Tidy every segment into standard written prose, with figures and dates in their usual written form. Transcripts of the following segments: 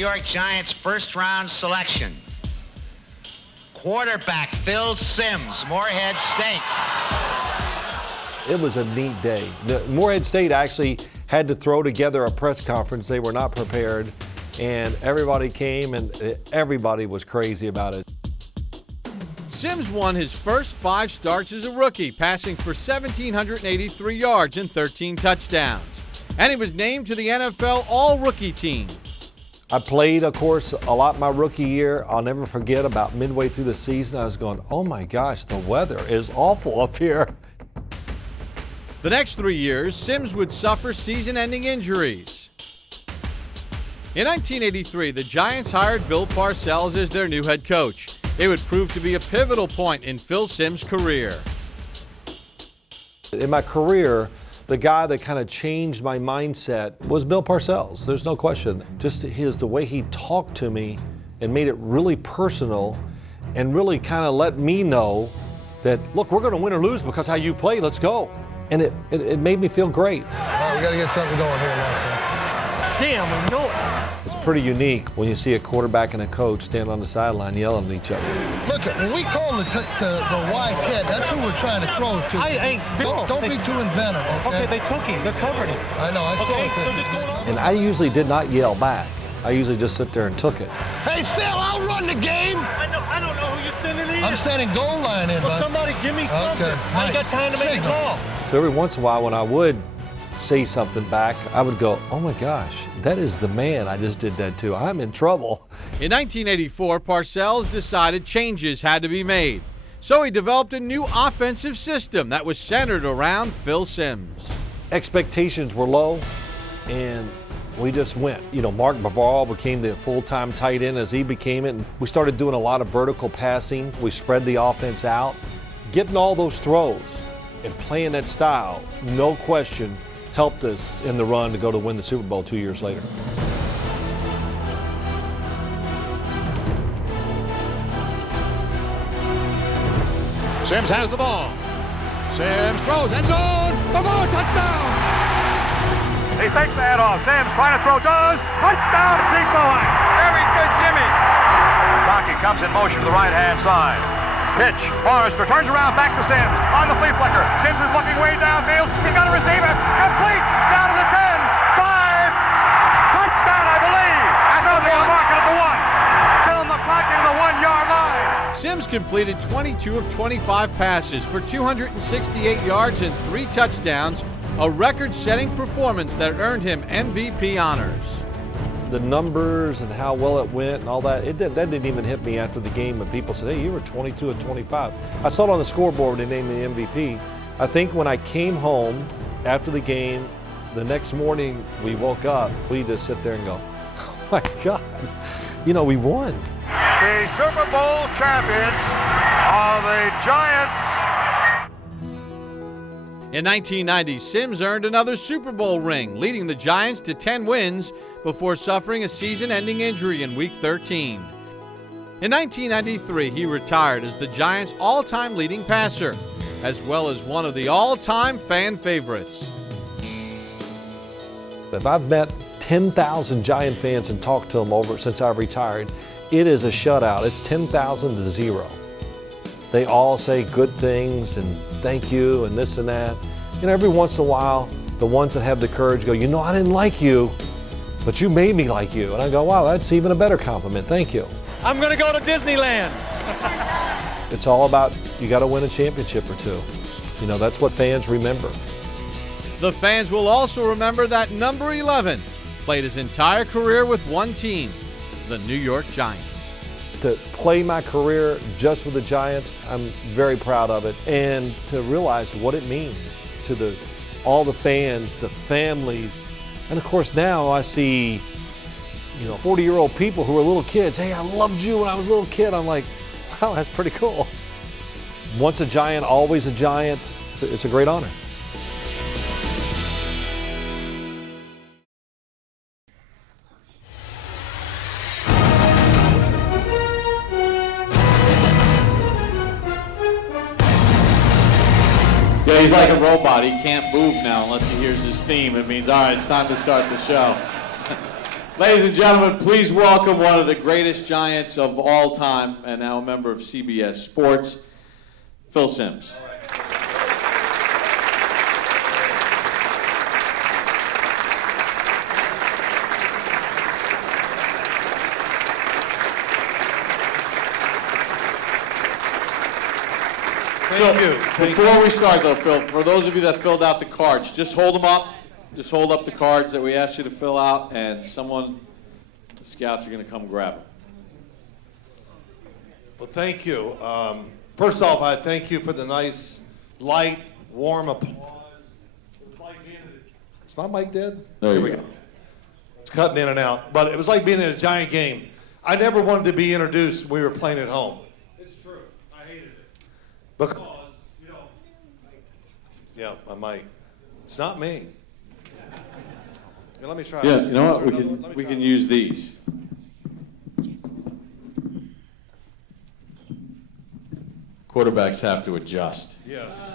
York Giants first-round selection. Quarterback PreparedForLifeBreakfast, Morehead State. It was a neat day. Morehead State actually had to throw together a press conference. They were not prepared, and everybody came, and everybody was crazy about it. Simms won his first 5 starts as a rookie, passing for 1,783 yards and 13 touchdowns. And he was named to the NFL All-Rookie team. I played, of course, a lot my rookie year. I'll never forget about midway through the season, I was going, oh my gosh, the weather is awful up here. The next 3 years, Simms would suffer season-ending injuries. In 1983, the Giants hired Bill Parcells as their new head coach. It would prove to be a pivotal point in PreparedForLifeBreakfast's career. In my career, the guy that kind of changed my mindset was Bill Parcells. There's no question. Just the way he talked to me and made it really personal and really kind of let me know that, look, we're going to win or lose because how you play, let's go. And it made me feel great. All right, we got to get something going here now. Damn, we know it. It's pretty unique when you see a quarterback and a coach stand on the sideline yelling at each other. Look, when we call the wide cat, that's who we're trying to throw to. Don't be too inventive, okay? Okay, they took him. They're covering him. I know, I saw it. They're just going on. And I usually did not yell back. I usually just sit there and took it. Hey, Phil, I'll run the game. I don't know who you're sending in. I'm sending goal line in, Well, bud. somebody give me something. Okay, I ain't got time to make a call. So every once in a while when I would say something back, I would go, oh my gosh, that is the man I just did that to. I'm in trouble. In 1984, Parcells decided changes had to be made. So he developed a new offensive system that was centered around PreparedForLifeBreakfast. Expectations were low, and we just went. You know, Mark Bavaro became the full-time tight end as he became it. And we started doing a lot of vertical passing. We spread the offense out. Getting all those throws and playing that style, no question, helped us in the run to go to win the Super Bowl 2 years later. Simms has the ball. Simms throws, end zone, Bavaro, touchdown! He takes the head off. Simms trying to throw, does. Touchdown, deep line. Very good, Jimmy. Donkey comes in motion to the right-hand side. Pitch, Forrester turns around, back to Simms. On the flea flicker. Simms is looking way downfield. He's got to receive it. Complete. Down to the 10. 5. Touchdown, I believe. And they'll be marking at the 1. Still the clock in the 1-yard line. Simms completed 22 of 25 passes for 268 yards and 3 touchdowns, a record-setting performance that earned him MVP honors. The numbers and how well it went and all that, that didn't even hit me after the game when people said, hey, you were 22 of 25. I saw it on the scoreboard when they named me MVP. I think when I came home after the game, the next morning we woke up, we just sit there and go, oh my God, you know, we won. The Super Bowl champions are the Giants. In 1990, Simms earned another Super Bowl ring, leading the Giants to 10 wins before suffering a season-ending injury in Week 13. In 1993, he retired as the Giants' all-time leading passer, as well as one of the all-time fan favorites. If I've met 10,000 Giant fans and talked to them over since I've retired, it is a shutout. It's 10,000 to 0. They all say good things and thank you and this and that. And every once in a while, the ones that have the courage go, you know, I didn't like you, but you made me like you. And I go, wow, that's even a better compliment. Thank you. I'm going to go to Disneyland. It's all about, you got to win a championship or two. You know, that's what fans remember. The fans will also remember that number 11 played his entire career with one team, the New York Giants. To play my career just with the Giants, I'm very proud of it. And to realize what it means to all the fans, the families. And of course now I see, 40-year-old people who are little kids. Hey, I loved you when I was a little kid. I'm like, wow, that's pretty cool. Once a Giant, always a Giant. It's a great honor. Yeah, he's like a robot. He can't move now unless he hears his theme. It means, all right, it's time to start the show. Ladies and gentlemen, please welcome one of the greatest Giants of all time and now a member of CBS Sports, Phil Simms. Thank you. Before we start, though, Phil, for those of you that filled out the cards, just hold them up. Just hold up the cards that we asked you to fill out, and the scouts are going to come grab them. Well, thank you. First off, I thank you for the nice, light, warm applause. It's like being is my mic dead? There we go. It's cutting in and out. But it was like being in a Giant game. I never wanted to be introduced when we were playing at home. It's true. I hated it. Because, yeah, my mic. It's not me. Yeah, let me try. Yeah, you know what? We can use these. Quarterbacks have to adjust. Yes.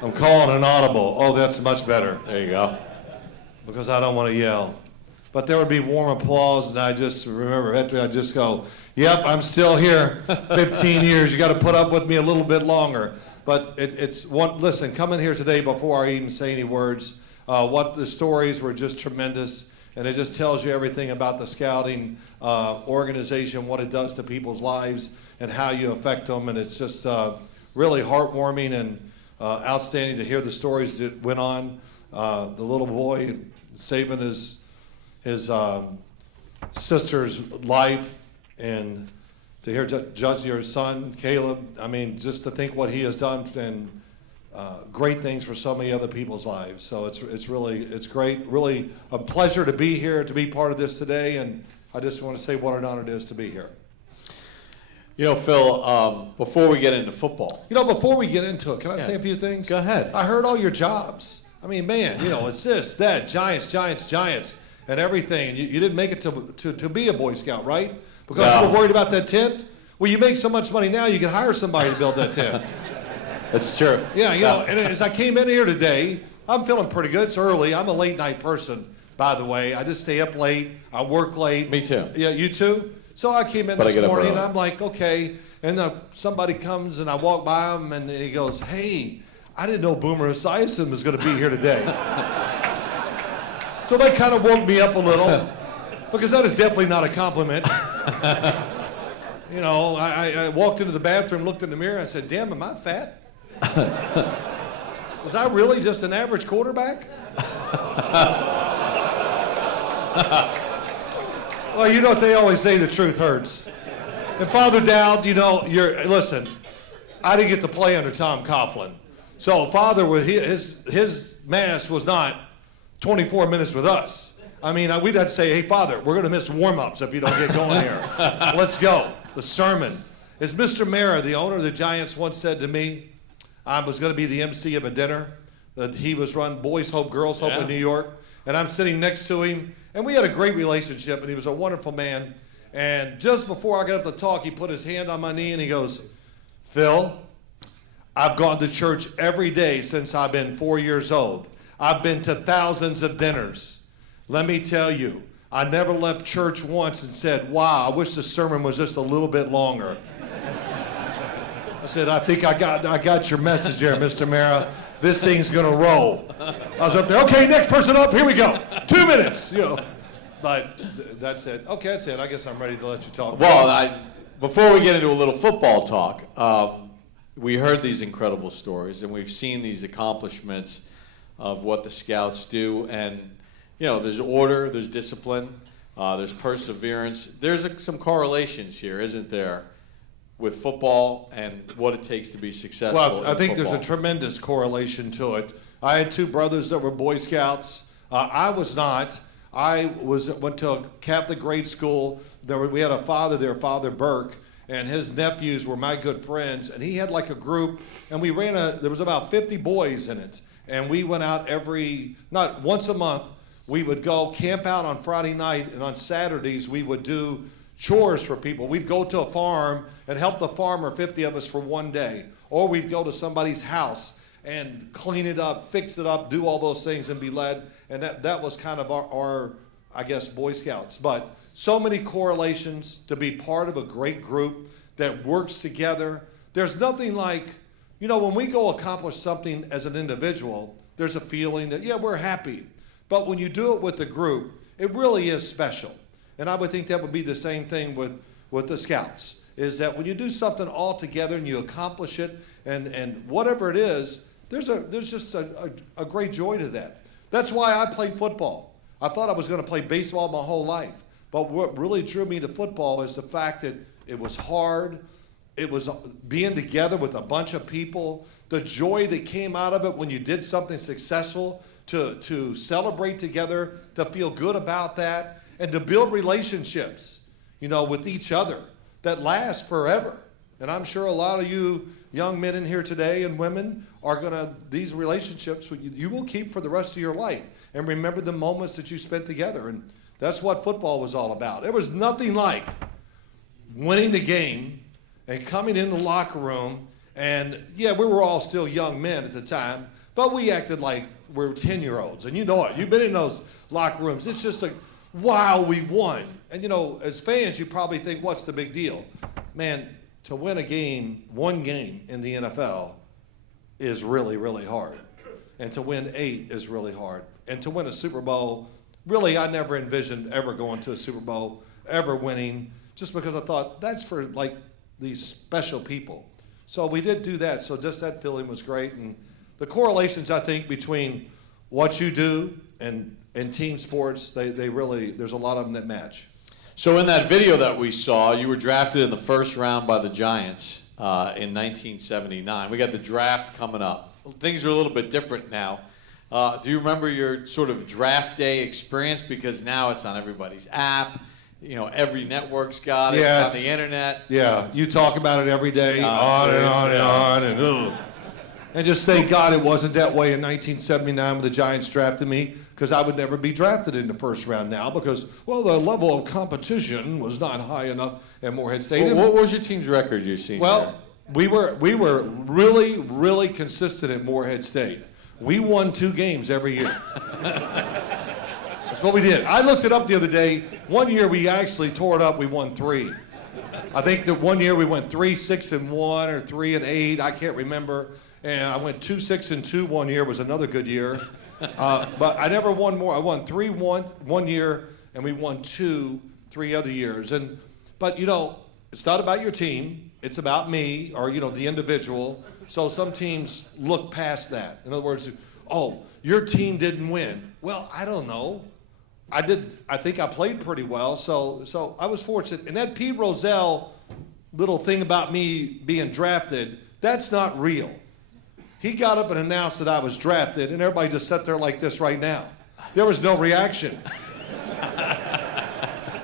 I'm calling an audible. Oh, that's much better. There you go. Because I don't want to yell. But there would be warm applause, and I just remember, I just go, yep, I'm still here. 15 years. You got to put up with me a little bit longer. But it's one. Listen, coming here today before I even say any words, what the stories were just tremendous, and it just tells you everything about the scouting organization, what it does to people's lives, and how you affect them. And it's just really heartwarming and outstanding to hear the stories that went on. The little boy saving his sister's life, and to hear just your son, Caleb, I mean, just to think what he has done and great things for so many other people's lives. So it's great, really a pleasure to be here, to be part of this today, and I just want to say what an honor it is to be here. You know, Phil, before we get into football. Before we get into it, can I say a few things? Go ahead. I heard all your jobs. I mean, man, it's this, that, Giants, and everything. And you didn't make it to be a Boy Scout, right? Because you were worried about that tent? Well, you make so much money now, you can hire somebody to build that tent. That's true. Yeah, and as I came in here today, I'm feeling pretty good. It's early. I'm a late night person, by the way. I just stay up late. I work late. Me too. Yeah, you too? So I came in this morning, and I'm like, okay. And somebody comes, and I walk by him, and he goes, hey, I didn't know Boomer Esiason was going to be here today. So that kind of woke me up a little, because that is definitely not a compliment. I walked into the bathroom, looked in the mirror, and I said, damn, am I fat? Was I really just an average quarterback? Well, you know what they always say, the truth hurts. And Father Dowd, listen, I didn't get to play under Tom Coughlin. So Father, his mass was not 24 minutes with us. I mean, we'd have to say, hey, Father, we're going to miss warm-ups if you don't get going here. Let's go. The sermon. As Mr. Mara, the owner of the Giants, once said to me, I was going to be the MC of a dinner that he was run Boys Hope, Girls Hope in New York. And I'm sitting next to him, and we had a great relationship, and he was a wonderful man. And just before I got up to talk, he put his hand on my knee, and he goes, Phil, I've gone to church every day since I've been 4 years old. I've been to thousands of dinners. Let me tell you, I never left church once and said, wow, I wish the sermon was just a little bit longer. I said, I think I got your message there, Mr. Mara. This thing's going to roll. I was up there, okay, next person up, here we go. 2 minutes, But that's it. Okay, that's it. I guess I'm ready to let you talk. Well, before we get into a little football talk, we heard these incredible stories, and we've seen these accomplishments of what the scouts do. And, there's order, there's discipline, there's perseverance. There's some correlations here, isn't there, with football and what it takes to be successful. Well, I think football. there's a tremendous correlation to it. I had two brothers that were Boy Scouts. I was not. I went to a Catholic grade school. We had a father there, Father Burke, and his nephews were my good friends. And he had like a group, and we ran there was about 50 boys in it. And we went out not once a month, we would go camp out on Friday night, and on Saturdays we would do chores for people. We'd go to a farm and help the farmer, 50 of us for one day. Or we'd go to somebody's house and clean it up, fix it up, do all those things and be led. And that was kind of I guess, Boy Scouts. But so many correlations to be part of a great group that works together. There's nothing like, you know, when we go accomplish something as an individual, there's a feeling that, yeah, we're happy. But when you do it with the group, it really is special. And I would think that would be the same thing with the Scouts, is that when you do something all together and you accomplish it, and whatever it is, there's just a great joy to that. That's why I played football. I thought I was going to play baseball my whole life. But what really drew me to football is the fact that it was hard. It was being together with a bunch of people, the joy that came out of it when you did something successful, to celebrate together, to feel good about that, and to build relationships, you know, with each other that last forever. And I'm sure a lot of you young men in here today and women are these relationships you will keep for the rest of your life, and remember the moments that you spent together. And that's what football was all about. There was nothing like winning the game and coming in the locker room, and yeah, we were all still young men at the time, but we acted like we were 10-year-olds. And you know it. You've been in those locker rooms. It's just like, wow, we won. And you know, as fans, you probably think, what's the big deal? Man, to win a game, one game in the NFL is really, really hard. And to win 8 is really hard. And to win a Super Bowl, really, I never envisioned ever going to a Super Bowl, ever winning, just because I thought that's for like these special people. So we did do that. So just that feeling was great. And the correlations, I think, between what you do and team sports, they really, there's a lot of them that match. So in that video that we saw, you were drafted in the first round by the Giants in 1979. We got the draft coming up. Things are a little bit different now. Do you remember your sort of draft day experience? Because now it's on everybody's app. You know, every network's got it. Yeah, it's on the internet. Yeah, you talk about it every day, on and on and on, and ugh. And just thank God it wasn't that way in 1979 when the Giants drafted me, because I would never be drafted in the first round now because, well, the level of competition was not high enough at Morehead State. Well, what was your team's record your senior year? Well, we were really, really consistent at Morehead State. We won 2 games every year. That's what we did. I looked it up the other day. One year we actually tore it up. We won 3. I think that one year we went 3-6-1 or 3-8. I can't remember. And I went 2-6-2 one year. Was another good year. But I never won more. I won 3-1 one year, and we won 2 3 other years. But you know, it's not about your team. It's about me, or you know, the individual. So some teams look past that. In other words, oh, your team didn't win. Well, I don't know. I did. I think I played pretty well. So I was fortunate. And that Pete Rozelle little thing about me being drafted, that's not real. He got up and announced that I was drafted, and everybody just sat there like this right now. There was no reaction.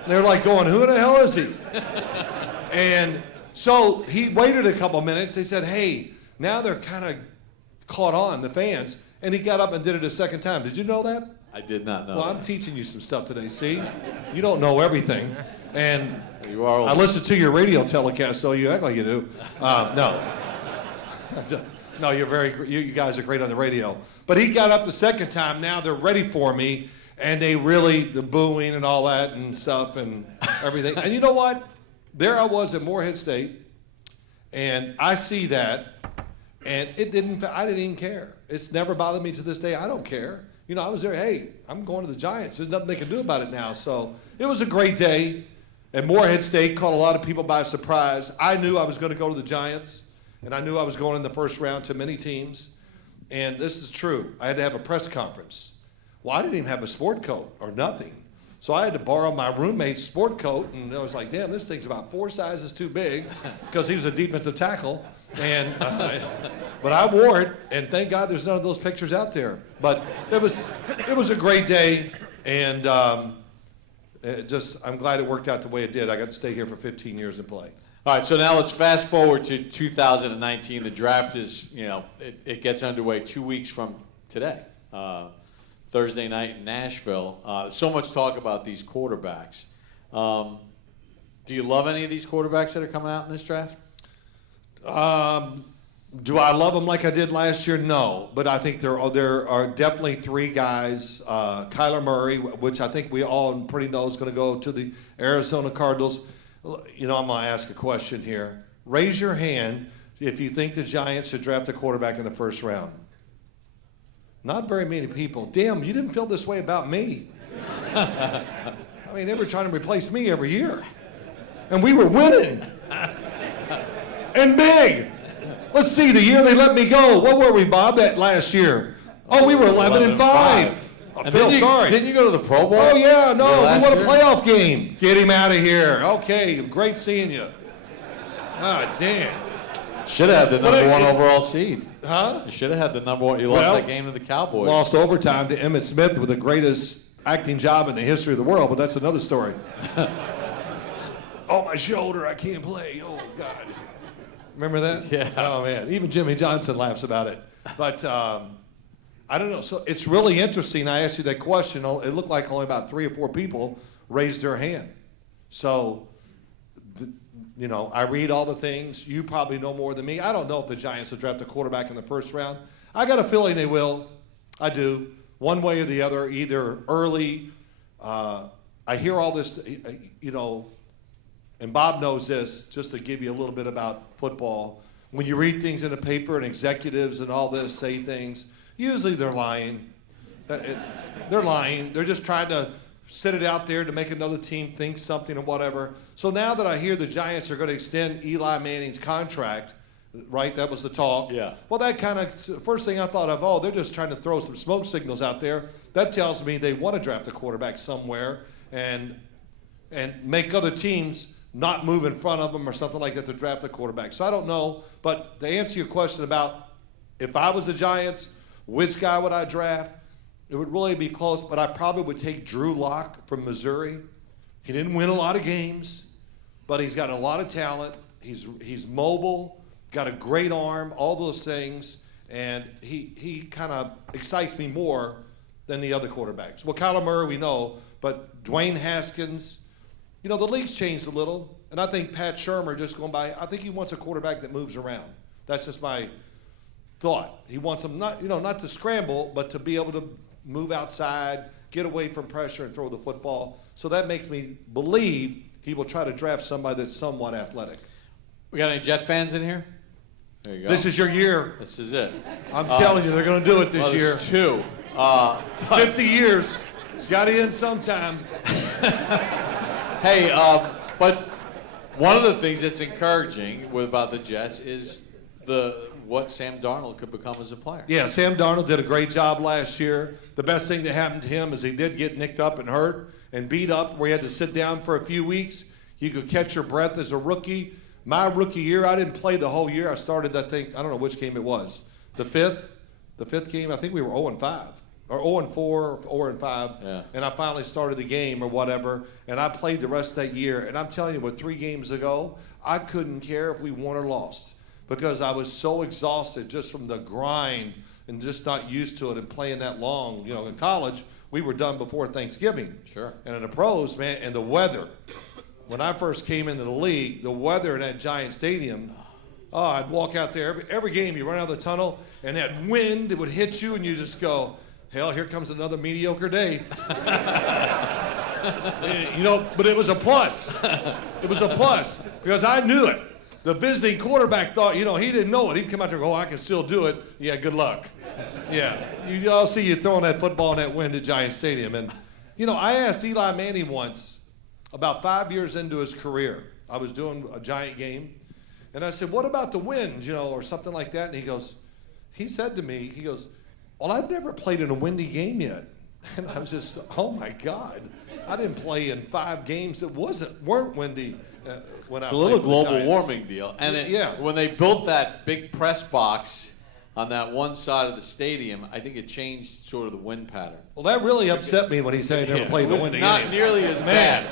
They're like going, who the hell is he? And so he waited a couple minutes. They said, hey, now they're kind of caught on, the fans. And he got up and did it a second time. Did you know that? I did not know. Well, I'm teaching you some stuff today, see? You don't know everything. And you are old. I listened to your radio telecast, so you act like you do. No. No, you guys are great on the radio. But he got up the second time. Now they're ready for me, and the booing and all that and stuff and everything. And you know what? There I was at Morehead State, and I see that, and I didn't even care. It's never bothered me to this day. I don't care. You know, I was there, hey, I'm going to the Giants. There's nothing they can do about it now. So it was a great day. And Morehead State caught a lot of people by surprise. I knew I was going to go to the Giants, and I knew I was going in the first round to many teams. And this is true. I had to have a press conference. Well, I didn't even have a sport coat or nothing. So I had to borrow my roommate's sport coat, and I was like, damn, this thing's about 4 sizes too big, because he was a defensive tackle. And but I wore it, and thank God there's none of those pictures out there. But it was a great day, and I'm glad it worked out the way it did. I got to stay here for 15 years and play. All right, so now let's fast forward to 2019. The draft is, it gets underway 2 weeks from today, Thursday night in Nashville. So much talk about these quarterbacks. Do you love any of these quarterbacks that are coming out in this draft? Do I love them like I did last year? No, but I think there are definitely three guys. Kyler Murray, which I think we all pretty know is going to go to the Arizona Cardinals. You know, I'm going to ask a question here. Raise your hand if you think the Giants should draft a quarterback in the first round. Not very many people. Damn, you didn't feel this way about me. I mean, they were trying to replace me every year. And we were winning. And big. Let's see, the year they let me go. What were we, Bob, that last year? Oh, we were 11-5. I feel sorry. Didn't you go to the Pro Bowl? Oh, yeah, no, we won a year? playoff game. Get him out of here. Okay, great seeing you. Ah, damn. Should have had the number one overall seed. Huh? You should have had the number one. You lost that game to the Cowboys. Lost overtime to Emmitt Smith with the greatest acting job in the history of the world, but that's another story. Oh, my shoulder, I can't play. Oh, God. Remember that? Yeah. Oh, man. Even Jimmy Johnson laughs about it. But I don't know. So it's really interesting. I asked you that question. It looked like only about 3 or 4 people raised their hand. So, you know, I read all the things. You probably know more than me. I don't know if the Giants will draft a quarterback in the first round. I got a feeling they will. I do. One way or the other, either early. I hear all this, you know, and Bob knows this, just to give you a little bit about football. When you read things in the paper and executives and all this say things, usually they're lying. They're lying. They're just trying to set it out there to make another team think something or whatever. So now that I hear the Giants are going to extend Eli Manning's contract, right, that was the talk. Yeah. Well, that kind of, first thing I thought of, oh, they're just trying to throw some smoke signals out there. That tells me they want to draft a quarterback somewhere and make other teams not move in front of them or something like that to draft a quarterback. So I don't know, but to answer your question about if I was the Giants, which guy would I draft? It would really be close, but I probably would take Drew Lock from Missouri. He didn't win a lot of games, but he's got a lot of talent. He's mobile, got a great arm, all those things, and he kind of excites me more than the other quarterbacks. Well, Kyler Murray we know, but Dwayne Haskins, you know, the league's changed a little, and I think Pat Shurmur just going by, I think he wants a quarterback that moves around. That's just my thought. He wants him not to scramble, but to be able to move outside, get away from pressure, and throw the football. So that makes me believe he will try to draft somebody that's somewhat athletic. We got any Jet fans in here? There you go. This is your year. This is it. I'm telling you, they're going to do it this year. There's 2. 50 years. It's got to end sometime. Hey, but one of the things that's encouraging about the Jets is what Sam Darnold could become as a player. Yeah, Sam Darnold did a great job last year. The best thing that happened to him is he did get nicked up and hurt and beat up where he had to sit down for a few weeks. You could catch your breath as a rookie. My rookie year, I didn't play the whole year. I started, I don't know which game it was. The fifth game, I think we were 0-5. Or 0-4 or 0-5, yeah. And I finally started the game or whatever, and I played the rest of that year. And I'm telling you, with 3 games ago, I couldn't care if we won or lost because I was so exhausted just from the grind and just not used to it and playing that long. You know, in college, we were done before Thanksgiving. Sure. And in the pros, man, and the weather. When I first came into the league, the weather in that Giant Stadium, oh, I'd walk out there. Every game, you run out of the tunnel, and that wind, it would hit you, and you just go, hell, here comes another mediocre day. You know, but it was a plus. It was a plus because I knew it. The visiting quarterback thought, you know, he didn't know it. He'd come out there and go, oh, I can still do it. Yeah, good luck. Yeah, I'll see you throwing that football in that wind at Giant Stadium. And, you know, I asked Eli Manning once, about 5 years into his career, I was doing a Giant game, and I said, what about the wind, you know, or something like that? And he said to me, well, I've never played in a windy game yet. And I was just, oh my God. I didn't play in 5 games that weren't windy when I played. It's a little global Giants. warming deal. And when they built that big press box on that one side of the stadium, I think it changed sort of the wind pattern. Well, that really upset me when he said he never played in a windy game. It was not nearly as bad.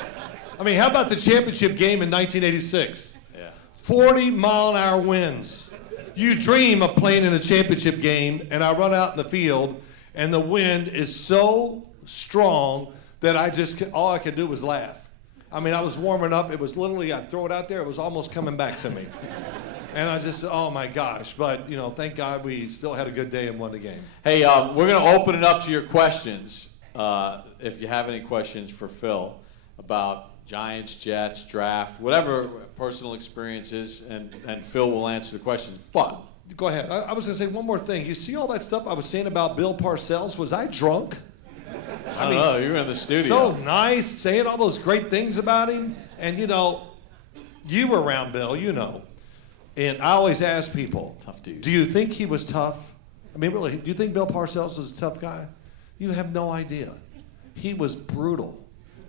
I mean, how about the championship game in 1986? Yeah. 40-mile-an-hour winds. You dream of playing in a championship game, and I run out in the field, and the wind is so strong that all I could do was laugh. I mean, I was warming up. It was literally, I'd throw it out there. It was almost coming back to me. And I just, oh my gosh. But, you know, thank God we still had a good day and won the game. Hey, we're going to open it up to your questions. If you have any questions for Phil about Giants, Jets, draft, whatever personal experiences, and Phil will answer the questions. But go ahead. I was going to say one more thing. You see all that stuff I was saying about Bill Parcells? Was I drunk? I don't know. You were in the studio. So nice, saying all those great things about him. And, you know, you were around Bill, you know. And I always ask people, tough dude. Do you think he was tough? I mean, really, do you think Bill Parcells was a tough guy? You have no idea. He was brutal.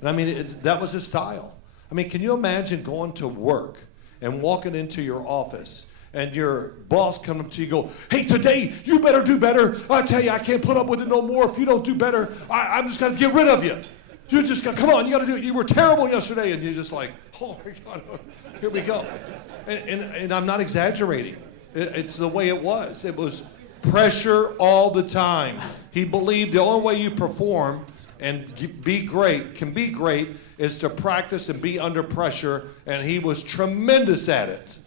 And I mean, that was his style. I mean, can you imagine going to work and walking into your office and your boss coming up to you and go, hey, today you better do better. I tell you, I can't put up with it no more. If you don't do better, I'm just going to get rid of you. You just got, come on, you got to do it. You were terrible yesterday. And you're just like, oh my God, here we go. And I'm not exaggerating. It's the way it was. It was pressure all the time. He believed the only way you perform and can be great is to practice and be under pressure, and he was tremendous at it.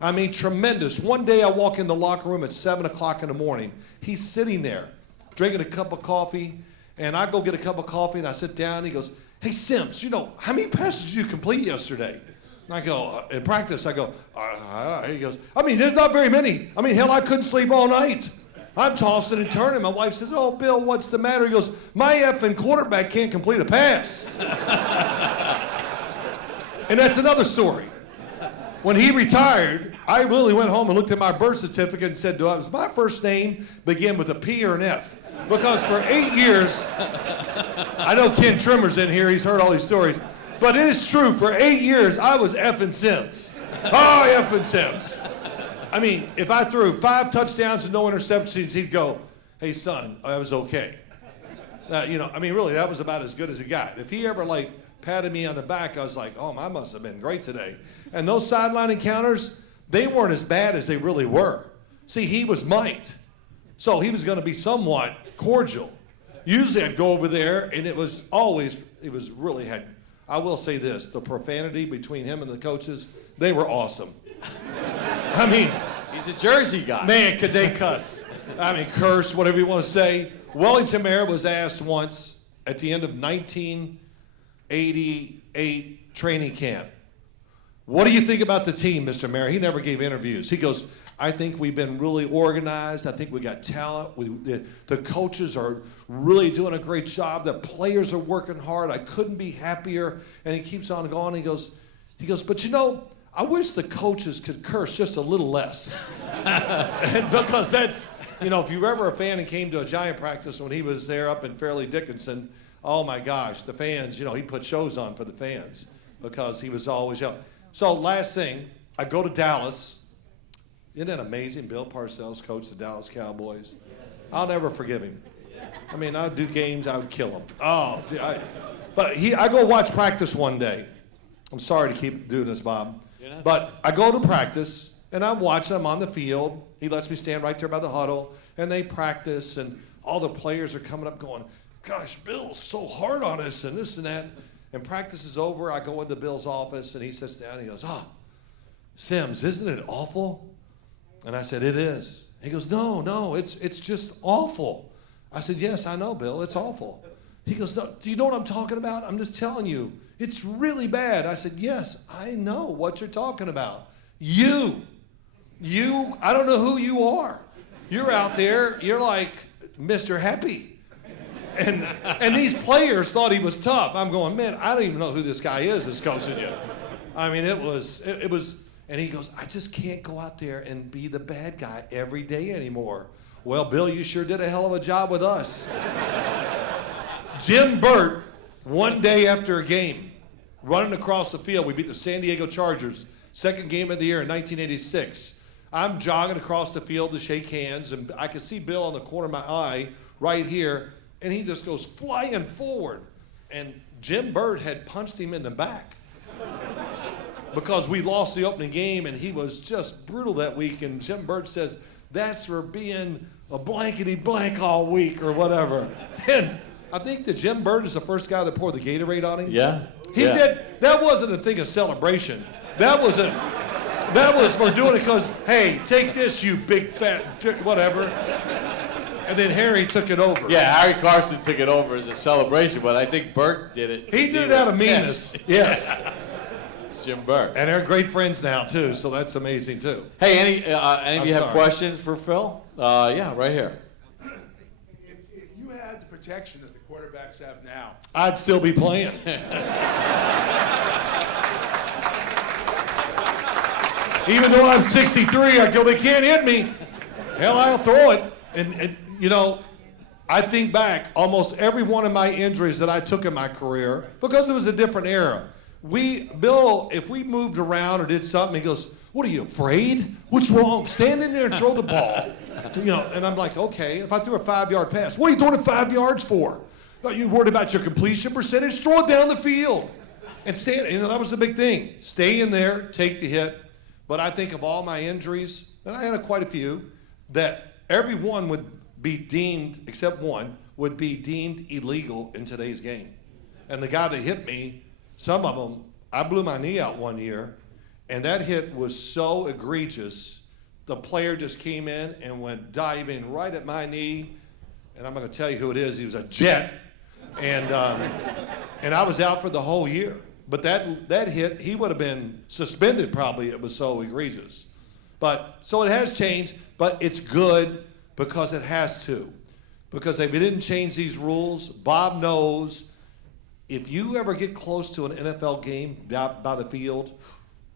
I mean, tremendous. One day I walk in the locker room at 7 o'clock in the morning. He's sitting there drinking a cup of coffee, and I go get a cup of coffee, and I sit down, and he goes, hey, Simms, you know, how many passes did you complete yesterday? And I go, in practice, I go, he goes, I mean, there's not very many. I mean, hell, I couldn't sleep all night. I'm tossing and turning. My wife says, oh, Bill, what's the matter? He goes, my effing quarterback can't complete a pass. And that's another story. When he retired, I really went home and looked at my birth certificate and said, does my first name begin with a P or an F? Because for 8 years, I know Ken Trimmer's in here. He's heard all these stories. But it is true. For 8 years, I was effing Simms. Oh, effing Simms. I mean, if I threw 5 touchdowns and no interceptions, he'd go, hey, son, I was okay. You know, I mean, really, that was about as good as it got. If he ever, like, patted me on the back, I was like, oh, I must have been great today. And those sideline encounters, they weren't as bad as they really were. See, he was mic'd, so he was going to be somewhat cordial. Usually I'd go over there, and it was really had, I will say this, the profanity between him and the coaches, they were awesome. I mean, he's a Jersey guy. Man, could they cuss. I mean, curse, whatever you want to say. Wellington Mayer was asked once at the end of 1988 training camp, what do you think about the team, Mr. Mayer? He never gave interviews. He goes, I think we've been really organized. I think we got talent. The coaches are really doing a great job. The players are working hard. I couldn't be happier. And he keeps on going. He goes, but you know, I wish the coaches could curse just a little less. And because that's, you know, if you were ever a fan and came to a Giant practice when he was there up in Fairleigh Dickinson, oh my gosh, the fans, you know, he put shows on for the fans because he was always yelling. So last thing, I go to Dallas. Isn't that amazing? Bill Parcells coached the Dallas Cowboys. I'll never forgive him. I mean, I'd do games, I would kill him. Oh, dude, I go watch practice one day. I'm sorry to keep doing this, Bob. But I go to practice, and I watch them on the field. He lets me stand right there by the huddle, and they practice, and all the players are coming up going, gosh, Bill's so hard on us, and this and that. And practice is over. I go into Bill's office, and he sits down, and he goes, Simms, isn't it awful? And I said, it is. He goes, no, it's just awful. I said, yes, I know, Bill, it's awful. He goes, no, do you know what I'm talking about? I'm just telling you. It's really bad. I said, yes, I know what you're talking about. You, I don't know who you are. You're out there, you're like Mr. Happy. And these players thought he was tough. I'm going, man, I don't even know who this guy is that's coaching you. I mean, it was, and he goes, I just can't go out there and be the bad guy every day anymore. Well, Bill, you sure did a hell of a job with us. Jim Burt, one day after a game, running across the field, we beat the San Diego Chargers, second game of the year in 1986. I'm jogging across the field to shake hands, and I can see Bill on the corner of my eye right here, and he just goes flying forward. And Jim Burt had punched him in the back because we lost the opening game, and he was just brutal that week. And Jim Burt says, that's for being a blankety blank all week or whatever. And I think that Jim Burt is the first guy that poured the Gatorade on him. Yeah. He did. That wasn't a thing of celebration. That was That was for doing it because, hey, take this, you big fat whatever. And then Harry took it over. Yeah, Harry Carson took it over as a celebration, but I think Burke did it. He did it out of meanness. Yes. It's Jim Burke. And they're great friends now, too, so that's amazing, too. Hey, any of you have sorry. questions for Phil? Yeah, right here. If you had the protection that the quarterbacks have now, I'd still be playing. Even though I'm 63, I go, they can't hit me. Hell, I'll throw it. And you know, I think back, almost every one of my injuries that I took in my career, because it was a different era. Bill, if we moved around or did something, he goes, what are you, afraid? What's wrong? Stand in there and throw the ball. You know, and I'm like, okay, if I threw a 5-yard pass, what are you throwing it 5 yards for? Are you worried about your completion percentage? Throw it down the field. And stand, you know, that was the big thing. Stay in there, take the hit. But I think of all my injuries, and I had quite a few, that every one would be deemed, except one, would be deemed illegal in today's game. And the guy that hit me, some of them, I blew my knee out one year, and that hit was so egregious, the player just came in and went diving right at my knee, and I'm going to tell you who it is. He was a Jet, and I was out for the whole year. But that hit, he would have been suspended probably. It was so egregious. But so it has changed, but it's good because it has to. Because if we didn't change these rules, Bob knows if you ever get close to an NFL game by the field,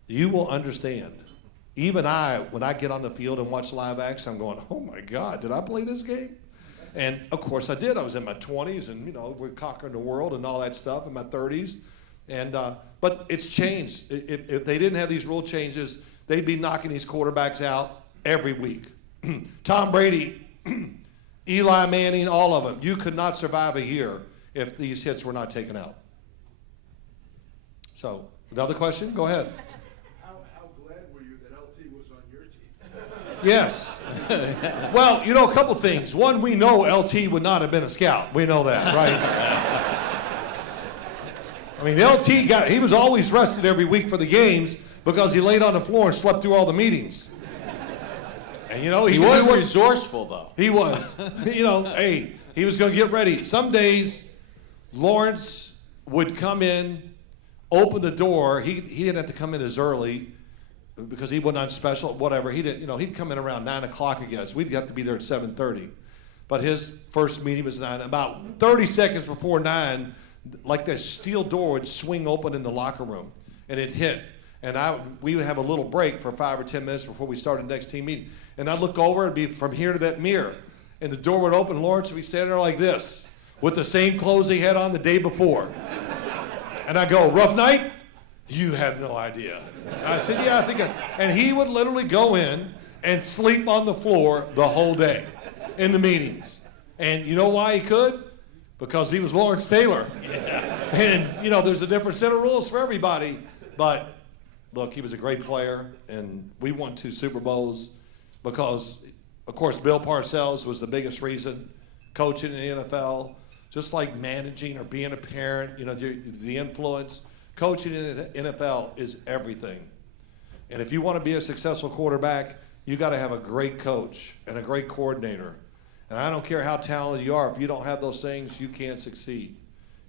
you will understand. Even when I get on the field and watch live action, I'm going, oh my God, did I play this game? And of course I did. I was in my 20s and, you know, we're conquering the world and all that stuff in my 30s. And but it's changed. If they didn't have these rule changes, they'd be knocking these quarterbacks out every week. Tom Brady, Eli Manning, all of them. You could not survive a year if these hits were not taken out. So, another question? Go ahead. how glad were you that LT was on your team? Yes. Well, you know, a couple things. One, we know LT would not have been a scout. We know that, right? I mean, he was always rested every week for the games because he laid on the floor and slept through all the meetings. And, you know, he was resourceful, though. He was. You know, hey, he was going to get ready. Some days, Lawrence would come in, open the door. He didn't have to come in as early because he wasn't on special, whatever. He didn't, you know, he'd come in around 9 o'clock, I guess. We'd have to be there at 7:30. But his first meeting was 9. About 30 seconds before 9, like that steel door would swing open in the locker room, and it hit. And we would have a little break for 5 or 10 minutes before we started the next team meeting. And I'd look over, it'd be from here to that mirror. And the door would open, Lawrence would be standing there like this, with the same clothes he had on the day before. And I go, rough night? You have no idea. And I said, yeah, I think and he would literally go in and sleep on the floor the whole day in the meetings. And you know why he could? Because he was Lawrence Taylor. Yeah. And, you know, there's a different set of rules for everybody. But, look, he was a great player, and we won 2 Super Bowls because, of course, Bill Parcells was the biggest reason, coaching in the NFL, just like managing or being a parent, you know, the influence. Coaching in the NFL is everything. And if you want to be a successful quarterback, you got to have a great coach and a great coordinator. And I don't care how talented you are, if you don't have those things, you can't succeed.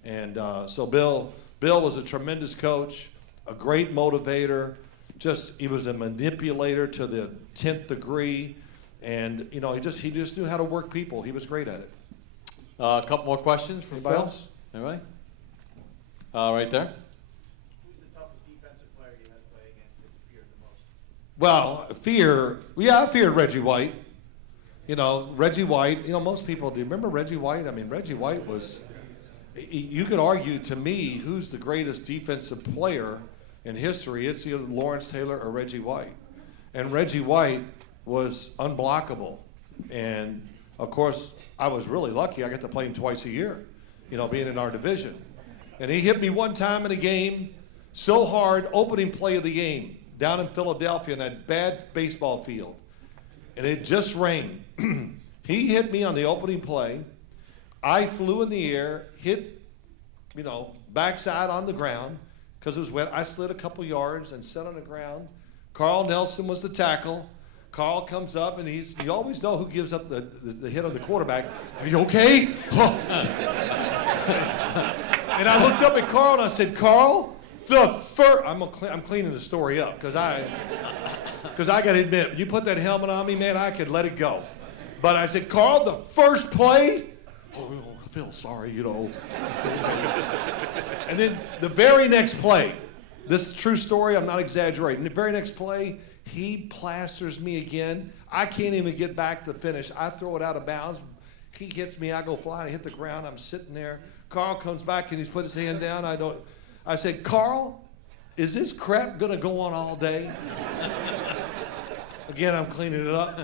And so Bill was a tremendous coach, a great motivator. He was a manipulator to the 10th degree. And, you know, he just knew how to work people. He was great at it. A couple more questions for Anybody Phil? else? Anybody? Right there. Who's the toughest defensive player you had to play against that you feared the most? Well, I feared Reggie White. You know, Reggie White, you know, most people, do you remember Reggie White? I mean, Reggie White was, you could argue to me who's the greatest defensive player in history. It's either Lawrence Taylor or Reggie White. And Reggie White was unblockable. And, of course, I was really lucky. I got to play him twice a year, you know, being in our division. And he hit me one time in a game so hard, opening play of the game, down in Philadelphia in that bad baseball field. And it just rained. He hit me on the opening play. I flew in the air, hit, you know, backside on the ground because it was wet. I slid a couple yards and sat on the ground Carl Nelson was the tackle. Carl comes up, and you always know who gives up the hit on the quarterback. Are you okay? And I looked up at Carl, and I said, Carl, I'm cleaning the story up, because I got to admit, you put that helmet on me, man, I could let it go. But I said, Carl, the first play, I feel sorry, And then the very next play, this is a true story, I'm not exaggerating. The very next play, he plasters me again. I can't even get back to finish. I throw it out of bounds. He hits me, I go flying, I hit the ground, I'm sitting there. Carl comes back and he's put his hand down. I said, Carl, is this crap gonna go on all day? Again, I'm cleaning it up.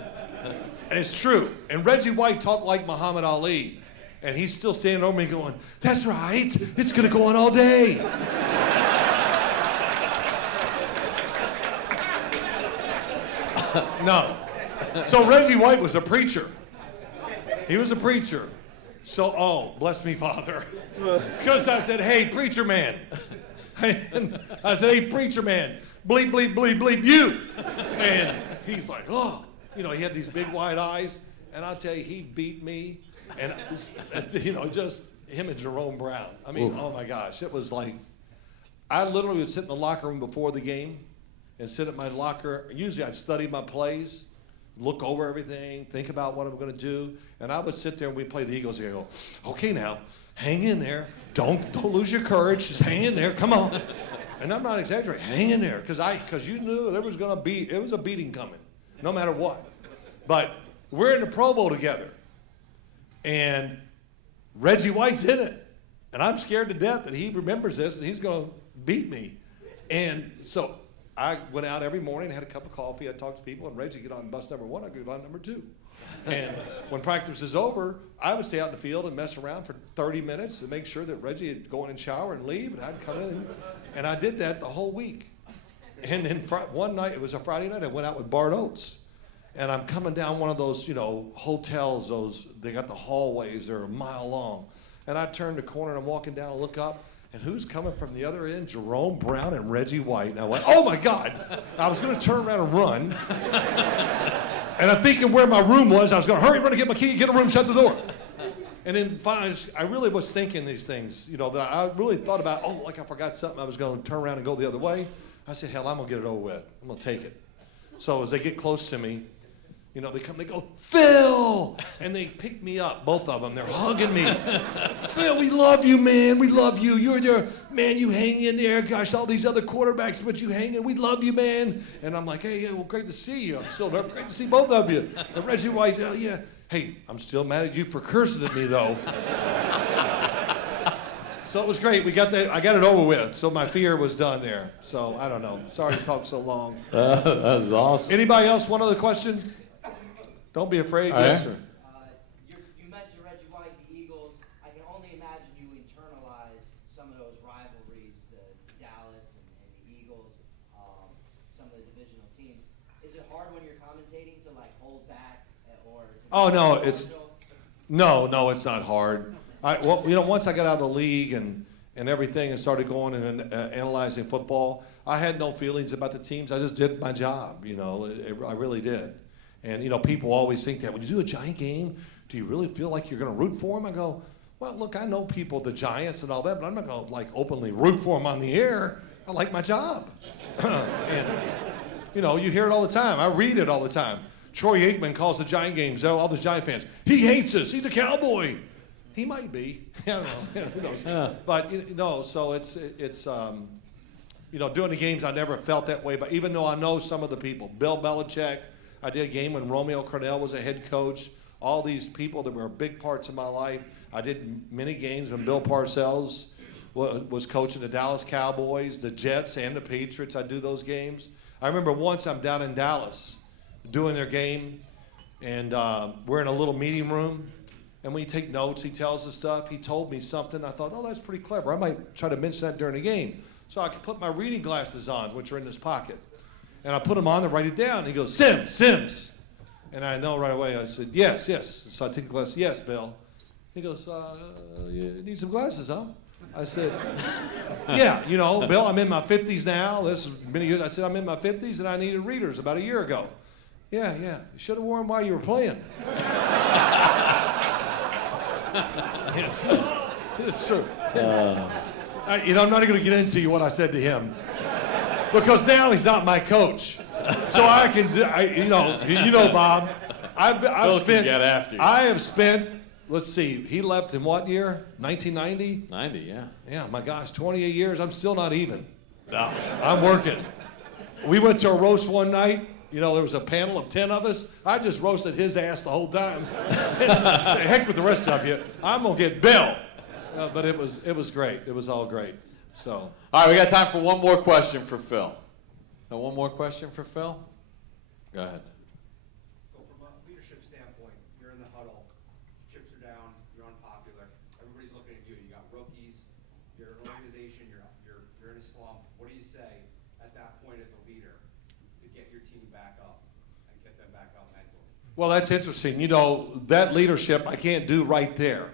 And it's true. And Reggie White talked like Muhammad Ali. And he's still standing over me going, that's right, it's gonna go on all day. No. So Reggie White was a preacher. He was a preacher. So, bless me, Father. Because I said, hey, preacher man. And I said, hey, preacher man, bleep, bleep, bleep, bleep, you. And he's like, oh. He had these big wide eyes. And I'll tell you, he beat me. And, just him and Jerome Brown. I mean, oh my gosh. It was like, I literally would sit in the locker room before the game and sit at my locker. Usually I'd study my plays, look over everything, think about what I'm going to do. And I would sit there and we'd play the Eagles. And I go, okay, now, hang in there. Don't lose your courage. Just hang in there. Come on. And I'm not exaggerating. Hang in there. Because you knew there was going to be, it was a beating coming, no matter what. But we're in the Pro Bowl together. And Reggie White's in it. And I'm scared to death that he remembers this and he's going to beat me. And so I went out every morning, had a cup of coffee, I'd talk to people, and Reggie get on bus number 1, I'd get on number 2. And when practice is over, I would stay out in the field and mess around for 30 minutes to make sure that Reggie would go in and shower and leave, and I'd come in, and I did that the whole week. And then one night, it was a Friday night, I went out with Bart Oates. And I'm coming down one of those, hotels, they got the hallways, they're a mile long. And I turn the corner and I'm walking down and look up, and who's coming from the other end? Jerome Brown and Reggie White. And I went, oh my God. I was gonna turn around and run. And I'm thinking where my room was. I was gonna hurry, run to get my key, get a room, shut the door. And then finally, I really was thinking these things, that I really thought about, like I forgot something, I was gonna turn around and go the other way. I said, hell, I'm gonna get it over with. I'm gonna take it. So as they get close to me, they come, they go, Phil! And they pick me up, both of them. They're hugging me. Phil, we love you, man. We love you. You're there. Man, you hang in there. Gosh, all these other quarterbacks, but you hang in. We love you, man. And I'm like, hey, yeah, well, great to see you. I'm still great to see both of you. And Reggie White, yeah. Hey, I'm still mad at you for cursing at me, though. So it was great. I got it over with. So my fear was done there. So I don't know. Sorry to talk so long. That was awesome. Anybody else? One other question? Don't be afraid. Yes, sir. You mentioned Reggie White, the Eagles. I can only imagine you internalize some of those rivalries, the Dallas and the Eagles, some of the divisional teams. Is it hard when you're commentating to hold back or? Oh no, it's not hard. Once I got out of the league and everything and started going and analyzing football, I had no feelings about the teams. I just did my job. I really did. And, people always think that when you do a Giant game, do you really feel like you're going to root for them? I go, well, look, I know people, the Giants and all that, but I'm not going to, openly root for them on the air. I like my job. And, you hear it all the time. I read it all the time. Troy Aikman calls the Giant games, all the Giant fans. He hates us. He's a cowboy. He might be. I don't know. Who knows? Yeah. But, so it's doing the games, I never felt that way. But even though I know some of the people, Bill Belichick, I did a game when Romeo Crennel was a head coach. All these people that were big parts of my life. I did many games when Bill Parcells was coaching the Dallas Cowboys, the Jets, and the Patriots. I do those games. I remember once I'm down in Dallas doing their game, and we're in a little meeting room, and when you take notes, he tells us stuff. He told me something. I thought, that's pretty clever. I might try to mention that during the game. So I could put my reading glasses on, which are in this pocket. And I put them on to write it down. And he goes, Simms. And I know right away. I said, yes. So I take the glasses. Yes, Bill. He goes, you need some glasses, huh? I said, yeah, you know, Bill, I'm in my 50s now. This is many years. I said, I'm in my 50s and I needed readers about a year ago. Yeah. You should have worn them while you were playing. Yes, it's true. You know, I'm not going to get into what I said to him because now he's not my coach. So I can do, you know, Bob, I have spent, let's see, he left in what year? 1990? 90, yeah. Yeah, my gosh, 28 years, I'm still not even. No. I'm working. We went to a roast one night. You know, there was a panel of 10 of us. I just roasted his ass the whole time. Heck with the rest of you. I'm going to get Bill. But it was great. It was all great. So. All right, we got time for one more question for Phil. Now, one more question for Phil? Go ahead. So from a leadership standpoint, you're in the huddle, chips are down, you're unpopular, everybody's looking at you. You got rookies, you're an organization, you're in a slump. What do you say at that point as a leader to get your team back up and get them back up mentally? Well, that's interesting. You know, that leadership I can't do right there,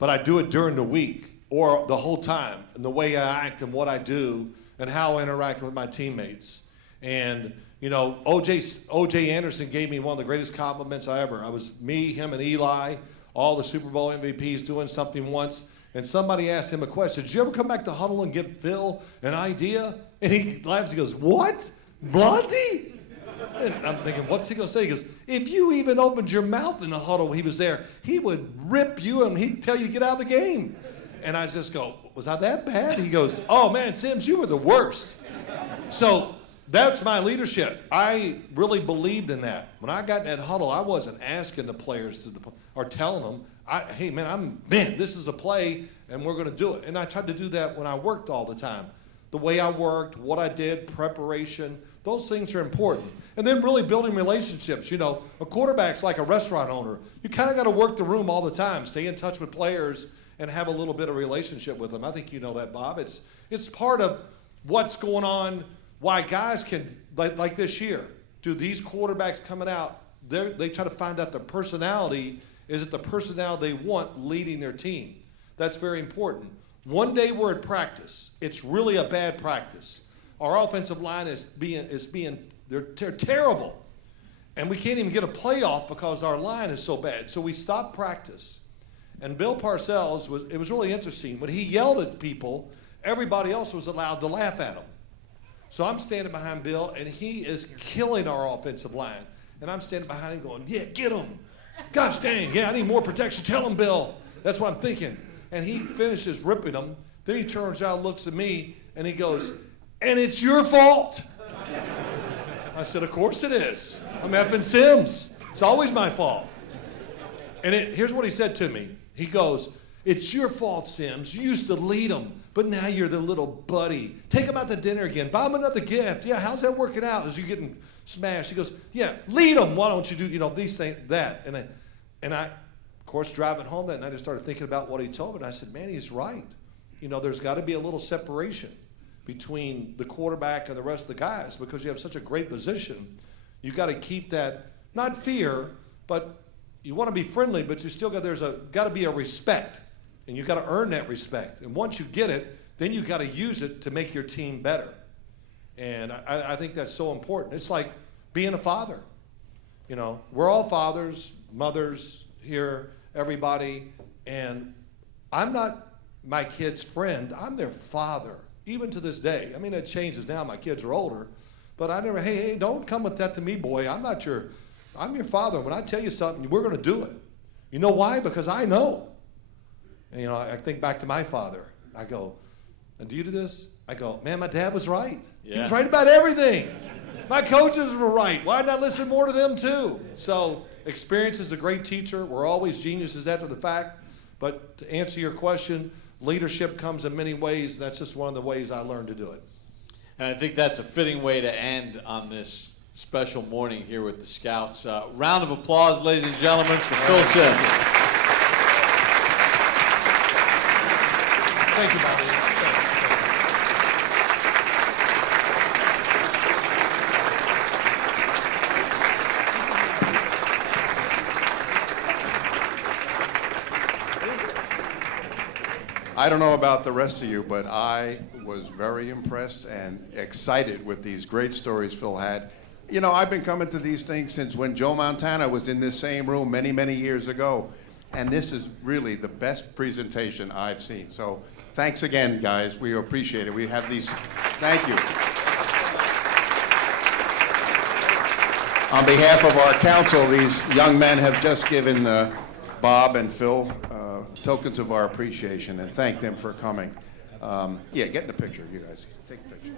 but I do it during the week or the whole time, and the way I act and what I do and how I interact with my teammates. And, you know, O.J. Anderson gave me one of the greatest compliments I ever. I was me, him, and Eli, all the Super Bowl MVPs doing something once, and somebody asked him a question. Did you ever come back to huddle and give Phil an idea? And he laughs. He goes, what? Blondie? And I'm thinking, what's he going to say? He goes, if you even opened your mouth in the huddle when he was there, he would rip you and he'd tell you to get out of the game. And I just go, was I that bad? He goes, oh, man, Simms, you were the worst. So that's my leadership. I really believed in that. When I got in that huddle, I wasn't asking the players or telling them, hey, man, this is the play, and we're going to do it. And I tried to do that when I worked all the time. The way I worked, what I did, preparation, those things are important. And then really building relationships. You know, a quarterback's like a restaurant owner. You kind of got to work the room all the time, stay in touch with players, and have a little bit of relationship with them. I think you know that, Bob. It's part of what's going on, why guys can, like this year, do these quarterbacks coming out, they try to find out the personality. Is it the personality they want leading their team? That's very important. One day we're at practice. It's really a bad practice. Our offensive line they're terrible. And we can't even get a playoff because our line is so bad. So we stopped practice. And Bill Parcells, it was really interesting. When he yelled at people, everybody else was allowed to laugh at him. So I'm standing behind Bill, and he is killing our offensive line. And I'm standing behind him going, yeah, get him. Gosh dang, yeah, I need more protection. Tell him, Bill. That's what I'm thinking. And he finishes ripping him. Then he turns around, looks at me, and he goes, and it's your fault. I said, of course it is. I'm effing Simms. It's always my fault. And here's what he said to me. He goes, it's your fault, Simms. You used to lead them, but now you're their little buddy. Take them out to dinner again. Buy them another gift. Yeah, how's that working out as you're getting smashed? He goes, yeah, lead them. Why don't you do, these things, that? And I, of course, driving home that night, I started thinking about what he told me. And I said, man, he's right. There's got to be a little separation between the quarterback and the rest of the guys because you have such a great position. You got to keep that, not fear, but you want to be friendly, but you still got to be a respect, and you got to earn that respect. And once you get it, then you got to use it to make your team better. And I think that's so important. It's like being a father. We're all fathers, mothers here, everybody, and I'm not my kid's friend. I'm their father, even to this day. I mean, it changes now. My kids are older, but I never. Hey, don't come with that to me, boy. I'm your father. When I tell you something, we're going to do it. You know why? Because I know. And, I think back to my father. I go, and do you do this? I go, man, my dad was right. Yeah. He was right about everything. My coaches were right. Why not listen more to them too? So experience is a great teacher. We're always geniuses after the fact. But to answer your question, leadership comes in many ways. And that's just one of the ways I learned to do it. And I think that's a fitting way to end on this special morning here with the Scouts. Round of applause, ladies and gentlemen, for Phil Simms. Thank you, Bobby. I don't know about the rest of you, but I was very impressed and excited with these great stories Phil had. You know, I've been coming to these things since when Joe Montana was in this same room many, many years ago. And this is really the best presentation I've seen. So thanks again, guys. We appreciate it. We have these, thank you. On behalf of our council, these young men have just given Bob and Phil tokens of our appreciation, and thank them for coming. Yeah, get in the picture, you guys. Take a picture.